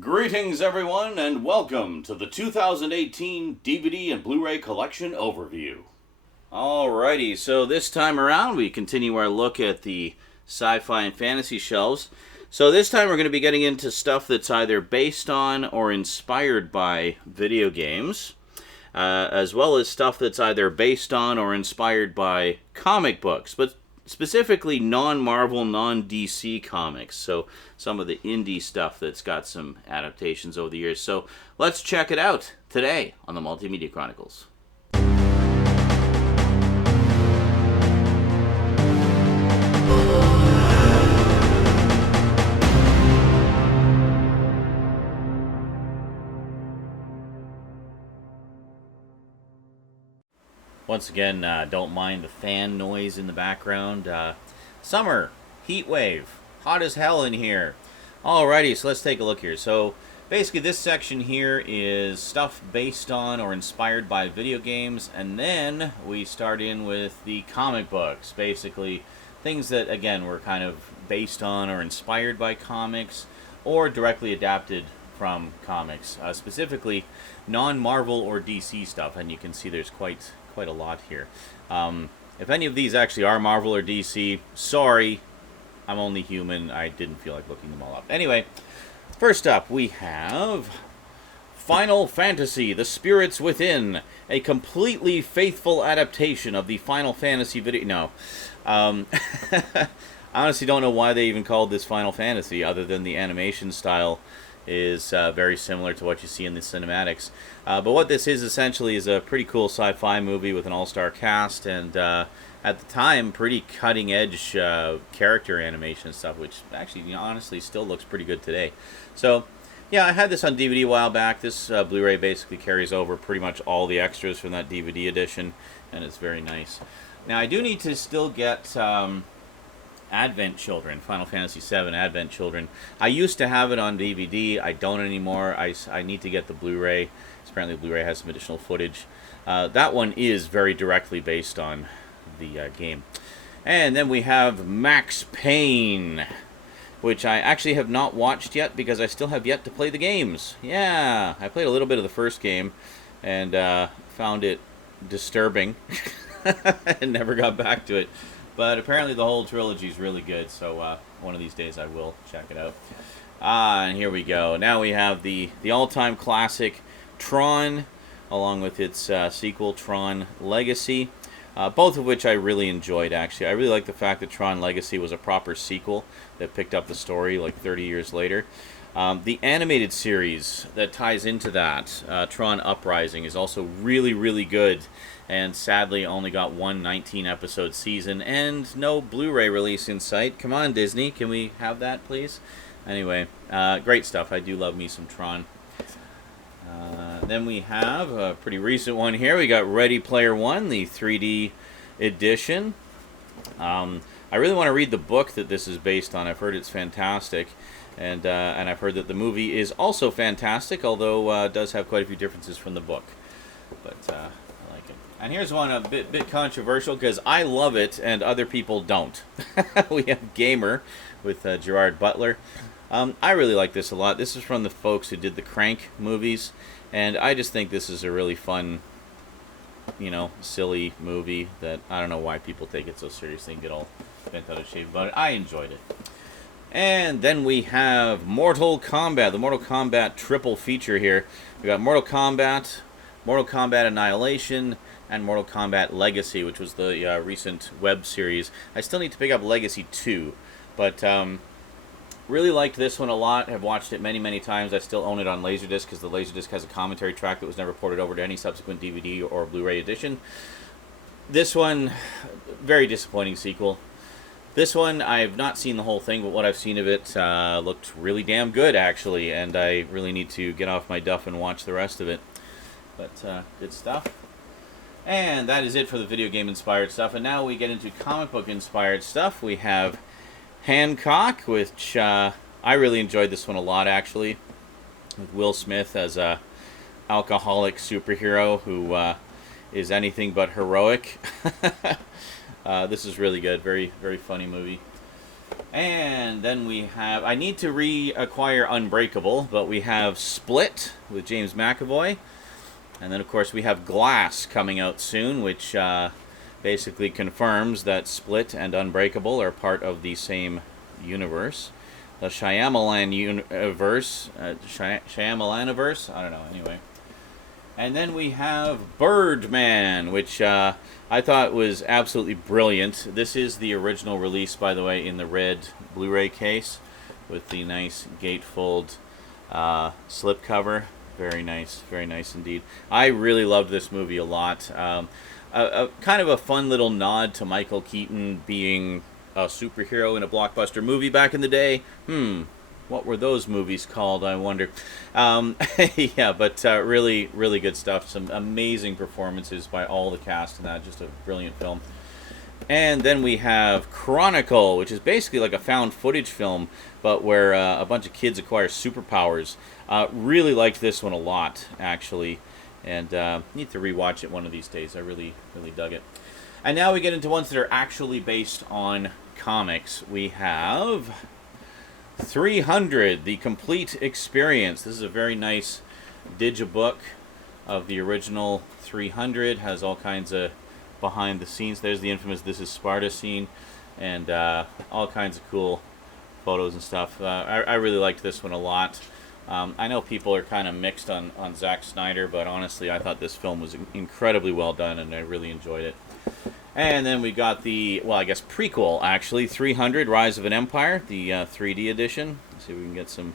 Greetings, everyone, and welcome to the 2018 DVD and Blu-ray Collection Overview. Alrighty, so this time around we continue our look at the sci-fi and fantasy shelves. So this time we're going to be getting into stuff that's either based on or inspired by video games, as well as stuff that's either based on or inspired by comic books, but specifically non-Marvel, non-DC comics. So some of the indie stuff that's got some adaptations over the years. So let's check it out today on the Multimedia Chronicles. Once again, don't mind the fan noise in the background. Summer, heat wave, hot as hell in here. Alrighty, so let's take a look here. So basically this section here is stuff based on or inspired by video games, and then we start in with the comic books. Basically things that, again, were kind of based on or inspired by comics or directly adapted from comics. Specifically non-Marvel or DC stuff, and you can see there's quite a lot here. If any of these actually are Marvel or DC, sorry, I'm only human. I didn't feel like looking them all up. Anyway, first up we have Final Fantasy: The Spirits Within, a completely faithful adaptation of the Final Fantasy video. No. I honestly don't know why they even called this Final Fantasy, other than the animation style is very similar to what you see in the cinematics. But what this is essentially is a pretty cool sci-fi movie with an all-star cast, and at the time, pretty cutting-edge character animation stuff, which actually, honestly, still looks pretty good today. So, yeah, I had this on DVD a while back. This Blu-ray basically carries over pretty much all the extras from that DVD edition, and it's very nice. Now, I do need to still get Advent Children, Final Fantasy VII Advent Children. I used to have it on DVD. I don't anymore. I need to get the Blu-ray. Apparently, Blu-ray has some additional footage. That one is very directly based on the game. And then we have Max Payne, which I actually have not watched yet because I still have yet to play the games. Yeah, I played a little bit of the first game and found it disturbing and never got back to it. But apparently the whole trilogy is really good, so one of these days I will check it out. And here we go. Now we have the all-time classic Tron, along with its sequel, Tron Legacy, both of which I really enjoyed, actually. I really like the fact that Tron Legacy was a proper sequel that picked up the story like 30 years later. The animated series that ties into that, Tron Uprising, is also really, really good. And sadly only got one 19-episode season and no Blu-ray release in sight. Come on, Disney, can we have that, please? Anyway, great stuff. I do love me some Tron. Then we have a pretty recent one here. We got Ready Player One, the 3D edition. I really want to read the book that this is based on. I've heard it's fantastic. And I've heard that the movie is also fantastic, although it does have quite a few differences from the book. But I like it. And here's one a bit controversial because I love it and other people don't. We have Gamer with Gerard Butler. I really like this a lot. This is from the folks who did the Crank movies, and I just think this is a really fun, silly movie that I don't know why people take it so seriously and get all bent out of shape about it. I enjoyed it. And then we have Mortal Kombat, the Mortal Kombat triple feature here. We got Mortal Kombat Annihilation, and Mortal Kombat Legacy, which was the recent web series. I still need to pick up Legacy 2, but really liked this one a lot. Have watched it many, many times. I still own it on Laserdisc because the Laserdisc has a commentary track that was never ported over to any subsequent DVD or Blu-ray edition. This one, very disappointing sequel. This one, I've not seen the whole thing, but what I've seen of it looked really damn good, actually, and I really need to get off my duff and watch the rest of it. But good stuff. And that is it for the video game-inspired stuff, and now we get into comic book-inspired stuff. We have Hancock, which I really enjoyed this one a lot, actually, with Will Smith as a alcoholic superhero who is anything but heroic. This is really good. Very, very funny movie. And then we have, I need to reacquire Unbreakable, but we have Split with James McAvoy. And then, of course, we have Glass coming out soon, which basically confirms that Split and Unbreakable are part of the same universe. The Shyamalan universe, Shyamalaniverse, I don't know, anyway. And then we have Birdman, which I thought was absolutely brilliant. This is the original release, by the way, in the red Blu-ray case with the nice gatefold slipcover. Very nice indeed. I really loved this movie a lot. Kind of a fun little nod to Michael Keaton being a superhero in a blockbuster movie back in the day. What were those movies called, I wonder? Yeah, but really, really good stuff. Some amazing performances by all the cast in that. Just a brilliant film. And then we have Chronicle, which is basically like a found footage film, but where a bunch of kids acquire superpowers. Really liked this one a lot, actually. And need to rewatch it one of these days. I really, really dug it. And now we get into ones that are actually based on comics. We have 300, The Complete Experience. This is a very nice digibook of the original 300. Has all kinds of behind the scenes. There's the infamous This Is Sparta scene, and all kinds of cool photos and stuff. I really liked this one a lot. I know people are kind of mixed on Zack Snyder, but honestly I thought this film was incredibly well done, and I really enjoyed it. And then we got the, well, I guess prequel, actually, 300, Rise of an Empire, the 3D edition. Let's see if we can get some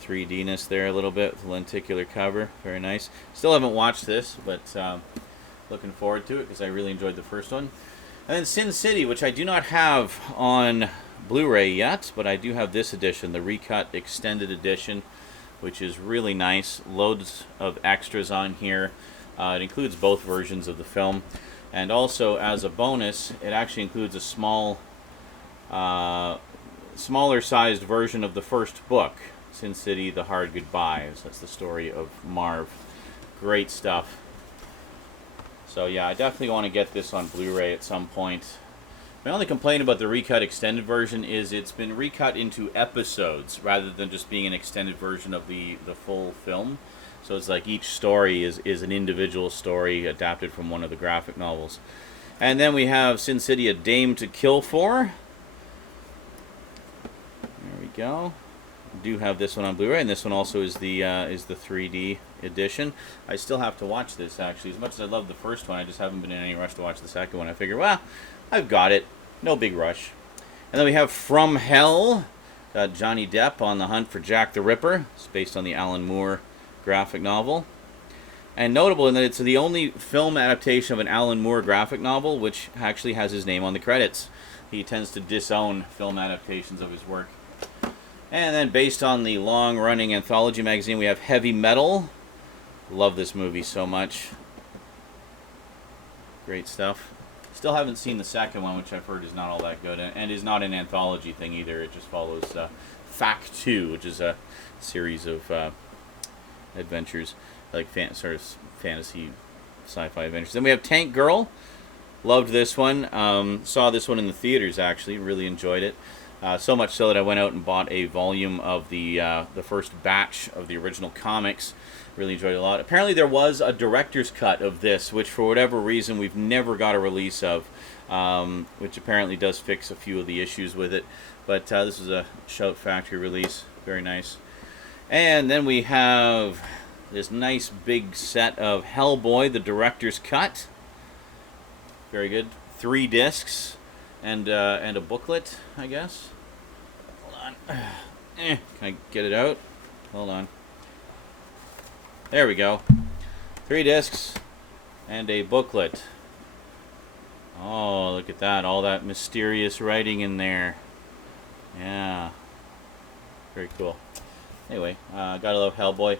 3D-ness there a little bit with the lenticular cover. Very nice. Still haven't watched this, but looking forward to it because I really enjoyed the first one. And then Sin City, which I do not have on Blu-ray yet, but I do have this edition, the recut extended edition, which is really nice. Loads of extras on here. It includes both versions of the film. And also, as a bonus, it actually includes a smaller-sized version of the first book, Sin City: The Hard Goodbye. So that's the story of Marv. Great stuff. So yeah, I definitely want to get this on Blu-ray at some point. My only complaint about the recut extended version is it's been recut into episodes rather than just being an extended version of the full film. So it's like each story is an individual story adapted from one of the graphic novels. And then we have Sin City: A Dame to Kill For. There we go. I do have this one on Blu-ray, and this one also is the 3D edition. I still have to watch this, actually. As much as I love the first one, I just haven't been in any rush to watch the second one. I figure, well, I've got it. No big rush. And then we have From Hell. Got Johnny Depp on the hunt for Jack the Ripper. It's based on the Alan Moore graphic novel. And notable in that it's the only film adaptation of an Alan Moore graphic novel which actually has his name on the credits. He tends to disown film adaptations of his work. And then based on the long-running anthology magazine, we have Heavy Metal. Love this movie so much. Great stuff. Still haven't seen the second one, which I've heard is not all that good, and is not an anthology thing either. It just follows Fact 2, which is a series of adventures, like sort of fantasy sci-fi adventures. Then we have Tank Girl. Loved this one. Saw this one in the theaters, actually. Really enjoyed it. So much so that I went out and bought a volume of the first batch of the original comics. Really enjoyed it a lot. Apparently there was a director's cut of this, which for whatever reason we've never got a release of, which apparently does fix a few of the issues with it. But this is a Shout Factory release. Very nice. And then we have this nice big set of Hellboy, the director's cut. Very good. 3 discs and a booklet, I guess. Hold on. Can I get it out? Hold on. There we go. 3 discs and a booklet. Oh, look at that. All that mysterious writing in there. Yeah. Very cool. Anyway, gotta love Hellboy.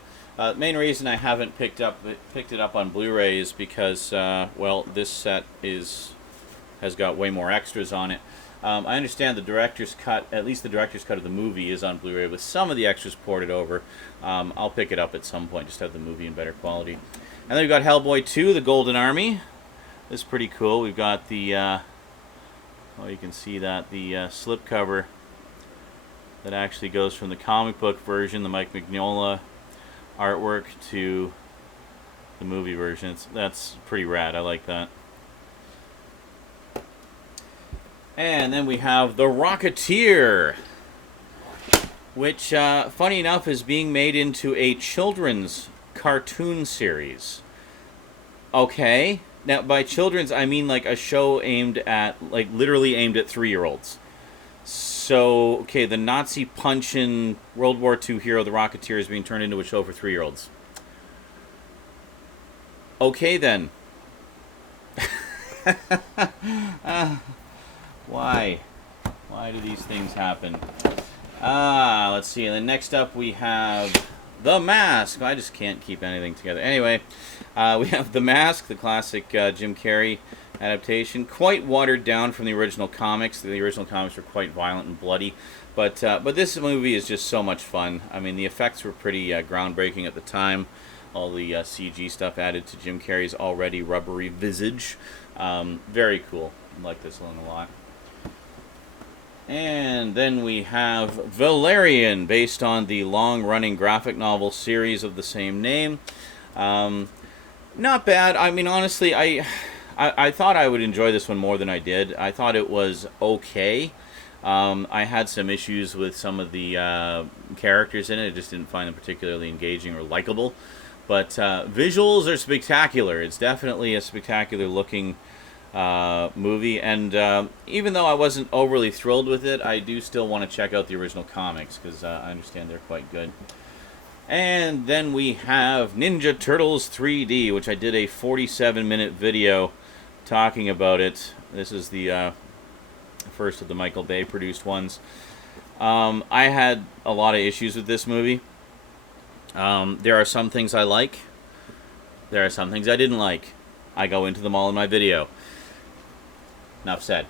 Main reason I haven't picked it up on Blu-ray is because, well, this set has got way more extras on it. I understand the director's cut, at least the director's cut of the movie, is on Blu-ray with some of the extras ported over. I'll pick it up at some point, just to have the movie in better quality. And then we've got Hellboy 2, The Golden Army. This is pretty cool. We've got the well, you can see that the slipcover that actually goes from the comic book version, the Mike Mignola artwork, to the movie version. That's pretty rad. I like that. And then we have The Rocketeer, which, funny enough, is being made into a children's cartoon series. Okay. Now, by children's, I mean like a show aimed at, like, literally aimed at 3-year-olds. So, okay, the Nazi punch-in World War II hero, the Rocketeer, is being turned into a show for 3-year-olds. Okay, then. Why? Why do these things happen? Let's see. And then next up we have The Mask. I just can't keep anything together. Anyway, we have The Mask, the classic Jim Carrey adaptation, quite watered down from the original comics. The original comics were quite violent and bloody, but this movie is just so much fun. I mean, the effects were pretty groundbreaking at the time. All the CG stuff added to Jim Carrey's already rubbery visage. Very cool. I like this one a lot. And then we have Valerian, based on the long-running graphic novel series of the same name. Not bad. I mean, honestly, I thought I would enjoy this one more than I did. I thought it was okay. I had some issues with some of the characters in it. I just didn't find them particularly engaging or likable. But visuals are spectacular. It's definitely a spectacular-looking movie. And even though I wasn't overly thrilled with it, I do still want to check out the original comics, because I understand they're quite good. And then we have Ninja Turtles 3D, which I did a 47-minute video talking about it. This is the first of the Michael Bay produced ones. I had a lot of issues with this movie. There are some things I like. There are some things I didn't like. I go into them all in my video. Enough said.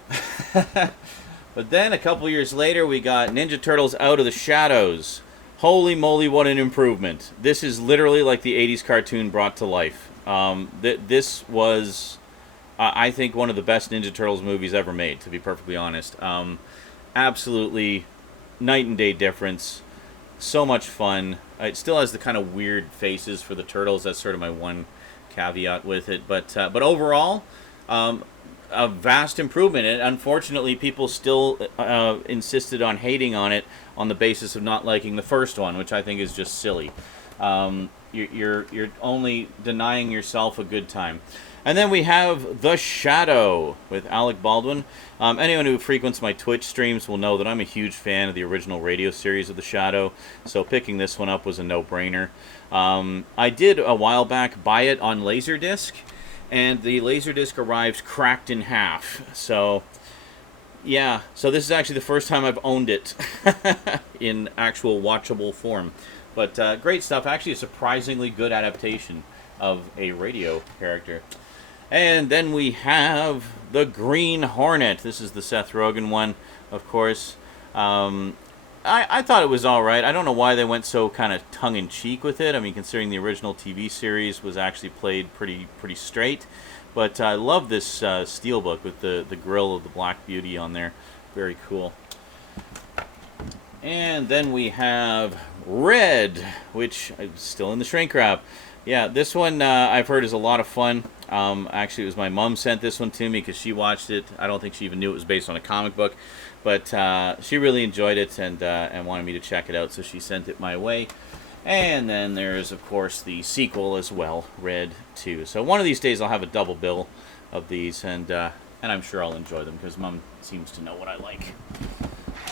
But then a couple years later, we got Ninja Turtles Out of the Shadows. Holy moly, what an improvement. This is literally like the 80s cartoon brought to life. This was, I think, one of the best Ninja Turtles movies ever made, to be perfectly honest. Absolutely night and day difference. So much fun. It still has the kind of weird faces for the turtles. That's sort of my one caveat with it. But overall, a vast improvement. And unfortunately, people still insisted on hating on it on the basis of not liking the first one, which I think is just silly. You're only denying yourself a good time. And then we have The Shadow with Alec Baldwin. Anyone who frequents my Twitch streams will know that I'm a huge fan of the original radio series of The Shadow, so picking this one up was a no-brainer. I did, a while back, buy it on Laserdisc, and the Laserdisc arrived cracked in half. So, yeah. So this is actually the first time I've owned it in actual watchable form. But great stuff. Actually, a surprisingly good adaptation of a radio character. And then we have The Green Hornet. This is the Seth Rogen one, of course. I thought it was all right. I don't know why they went so kind of tongue-in-cheek with it. I mean, considering the original TV series was actually played pretty straight. But I love this steelbook with the grill of the Black Beauty on there. Very cool. And then we have Red, which is still in the shrink wrap. Yeah, this one I've heard is a lot of fun. Actually, it was my mom sent this one to me because she watched it. I don't think she even knew it was based on a comic book. But she really enjoyed it and wanted me to check it out, so she sent it my way. And then there's, of course, the sequel as well, Red 2. So one of these days I'll have a double bill of these, and I'm sure I'll enjoy them because Mom seems to know what I like.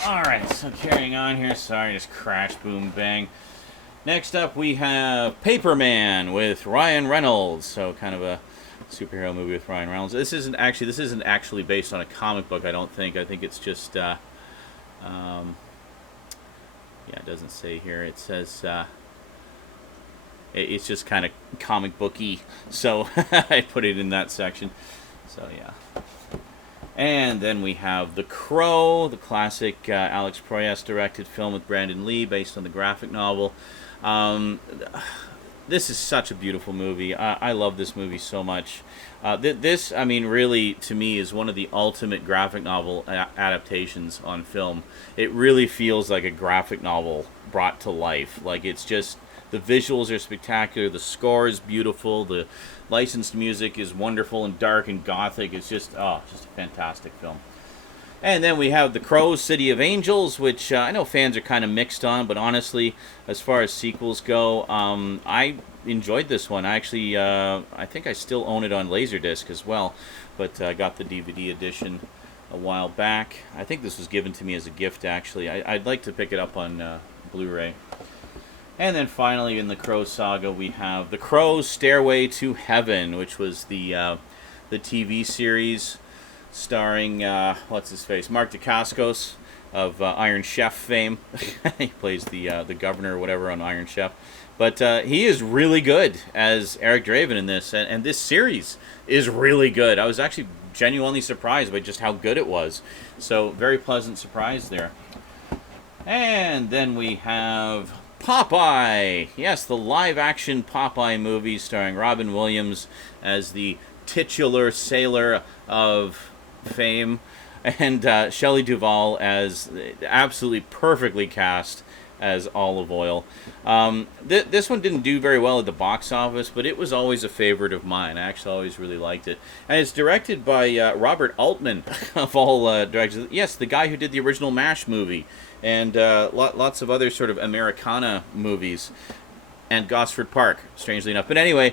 Alright, so carrying on here. Sorry, just crash, boom, bang. Next up we have Paperman with Ryan Reynolds. So kind of a superhero movie with Ryan Reynolds. This isn't actually based on a comic book, I don't think. I think it's just yeah, it doesn't say here. It says it's just kind of comic booky, so I put it in that section. So yeah. And then we have The Crow, the classic Alex Proyas directed film with Brandon Lee, based on the graphic novel. this is such a beautiful movie. I love this movie so much. This, I mean, really, to me, is one of the ultimate graphic novel adaptations on film. It really feels like a graphic novel brought to life. Like, it's just, the visuals are spectacular, the score is beautiful, the licensed music is wonderful and dark and gothic. It's just, just a fantastic film. And then we have The Crow, City of Angels, which I know fans are kind of mixed on, but honestly, as far as sequels go, I enjoyed this one. I actually, I think I still own it on Laserdisc as well, but I got the DVD edition a while back. I think this was given to me as a gift, actually. I'd like to pick it up on Blu-ray. And then finally, in the Crow saga, we have The Crow, Stairway to Heaven, which was the TV series starring, what's his face, Mark Dacascos of Iron Chef fame. He plays the governor or whatever on Iron Chef. But he is really good as Eric Draven in this, and this series is really good. I was actually genuinely surprised by just how good it was. So, very pleasant surprise there. And then we have Popeye. Yes, the live-action Popeye movie starring Robin Williams as the titular sailor of fame, and Shelley Duvall as absolutely perfectly cast as Olive Oyl. This one didn't do very well at the box office, but it was always a favorite of mine. I actually always really liked it. And it's directed by Robert Altman, of all directors. Yes, the guy who did the original MASH movie, and lots of other sort of Americana movies, and Gosford Park, strangely enough. But anyway,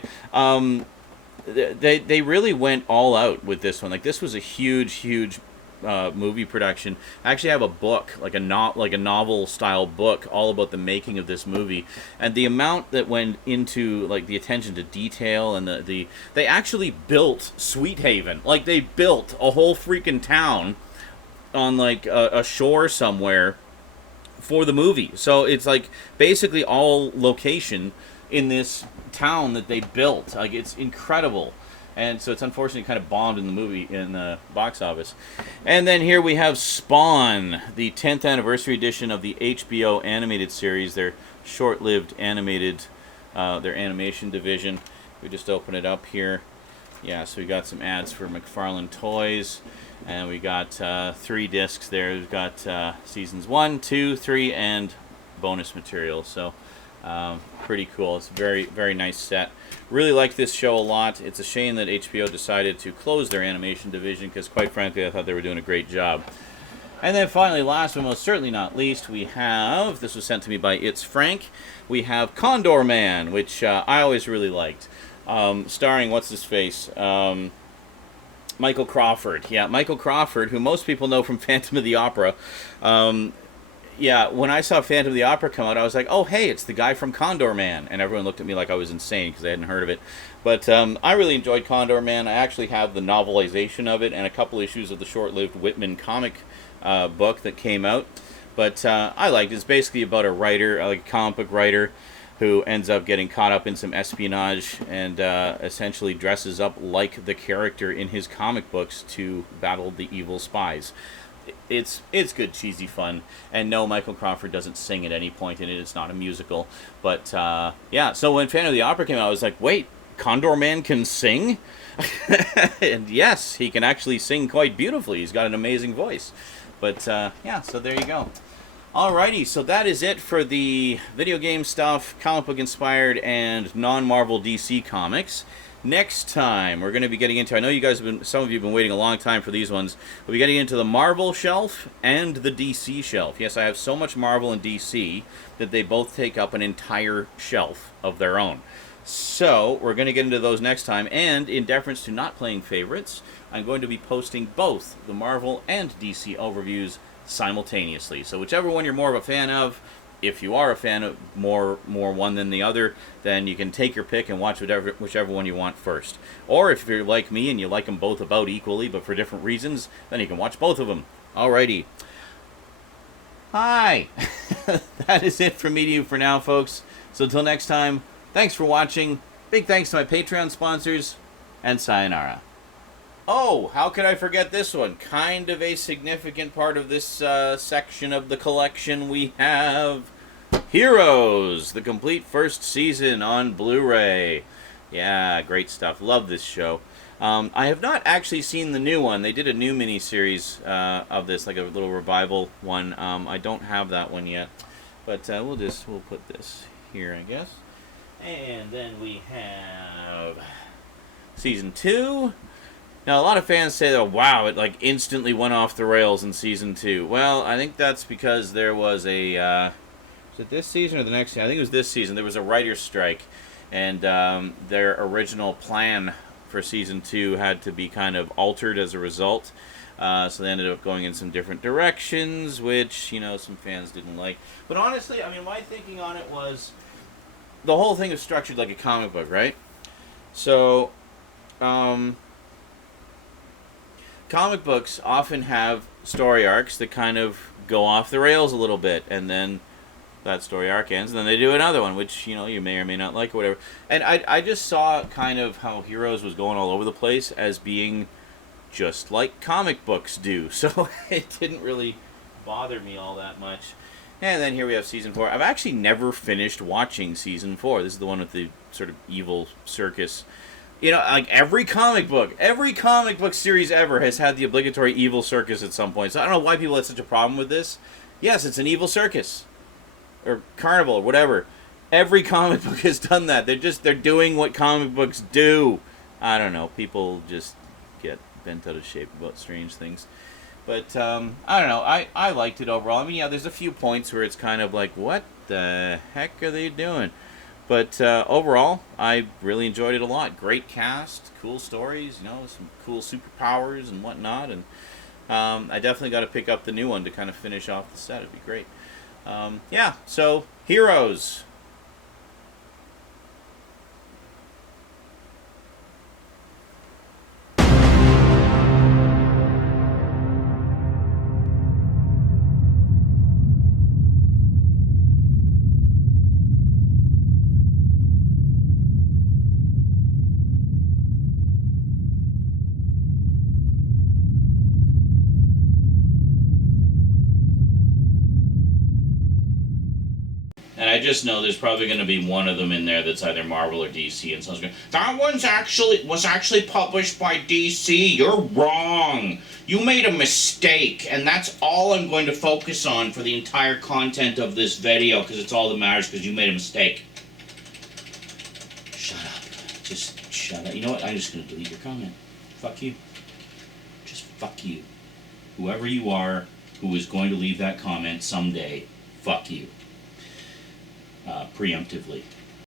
they really went all out with this one. Like, this was a huge movie production. I actually have a book, like a novel style book, all about the making of this movie, and the amount that went into, like, the attention to detail, and they actually built Sweet Haven. Like, they built a whole freaking town on, like, a shore somewhere for the movie. So it's like basically all location in this town that they built. Like, it's incredible. And so it's unfortunately kind of bombed in the box office. And then here we have Spawn, the 10th anniversary edition of the HBO animated series, their short-lived animated, their animation division. We just open it up here. Yeah, so we got some ads for McFarlane Toys, and we got 3 discs there. We've got seasons 1, 2, 3, and bonus material. So pretty cool. It's a very, very nice set. Really like this show a lot. It's a shame that HBO decided to close their animation division, because quite frankly I thought they were doing a great job. And then finally, last but most certainly not least, we have, this was sent to me by It's Frank, we have Condor Man, which I always really liked. Starring, what's his face? Michael Crawford. Yeah, Michael Crawford, who most people know from Phantom of the Opera. Yeah, when I saw Phantom of the Opera come out, I was like, oh, hey, it's the guy from Condor Man. And everyone looked at me like I was insane because they hadn't heard of it. But I really enjoyed Condor Man. I actually have the novelization of it and a couple issues of the short-lived Whitman comic book that came out. But I liked it. It's basically about a writer, like a comic book writer, who ends up getting caught up in some espionage and essentially dresses up like the character in his comic books to battle the evil spies. It's good, cheesy fun. And no, Michael Crawford doesn't sing at any point in it. It's not a musical. But, yeah, so when Phantom of the Opera came out, I was like, wait, Condor Man can sing? And yes, he can actually sing quite beautifully. He's got an amazing voice. But, yeah, so there you go. Alrighty, so that is it for the video game stuff, comic book inspired, and non-Marvel DC comics. Next time, we're going to be getting into, I know you guys some of you have been waiting a long time for these ones. We'll be getting into the Marvel shelf and the DC shelf. Yes, I have so much Marvel and DC that they both take up an entire shelf of their own. So, we're going to get into those next time, and in deference to not playing favorites, I'm going to be posting both the Marvel and DC overviews simultaneously. So whichever one you're more of a fan of, if you are a fan of more one than the other, then you can take your pick and watch whichever one you want first. Or if you're like me and you like them both about equally but for different reasons, then you can watch both of them. Alrighty. Hi! That is it from me to you for now, folks. So until next time, thanks for watching. Big thanks to my Patreon sponsors, and sayonara. Oh, how could I forget this one? Kind of a significant part of this section of the collection, we have Heroes, the complete first season on Blu-ray. Yeah, great stuff. Love this show. I have not actually seen the new one. They did a new miniseries of this, like a little revival one. I don't have that one yet, but we'll put this here, I guess. And then we have season 2. Now, a lot of fans say that, wow, it like instantly went off the rails in season 2. Well, I think that's because there was a, was it this season or the next season? I think it was this season. There was a writer's strike, and their original plan for season 2 had to be kind of altered as a result. So they ended up going in some different directions, which, you know, some fans didn't like. But honestly, I mean, my thinking on it was, the whole thing is structured like a comic book, right? So, comic books often have story arcs that kind of go off the rails a little bit, and then that story arc ends, and then they do another one, which, you know, you may or may not like or whatever. And I just saw kind of how Heroes was going all over the place as being just like comic books do, so it didn't really bother me all that much. And then here we have season 4. I've actually never finished watching season 4. This is the one with the sort of evil circus. You know, like every comic book series ever has had the obligatory evil circus at some point. So I don't know why people had such a problem with this. Yes, it's an evil circus. Or carnival, or whatever. Every comic book has done that. They're doing what comic books do. I don't know. People just get bent out of shape about strange things. But, I don't know. I liked it overall. I mean, yeah, there's a few points where it's kind of like, what the heck are they doing? But overall, I really enjoyed it a lot. Great cast, cool stories, you know, some cool superpowers and whatnot. And I definitely got to pick up the new one to kind of finish off the set. It'd be great. Yeah, so Heroes. And I just know there's probably going to be one of them in there that's either Marvel or DC, and someone's going, that was actually published by DC. You're wrong. You made a mistake, and that's all I'm going to focus on for the entire content of this video, because it's all that matters, because you made a mistake. Shut up. Just shut up. You know what? I'm just going to delete your comment. Fuck you. Just fuck you. Whoever you are who is going to leave that comment someday, fuck you. Preemptively.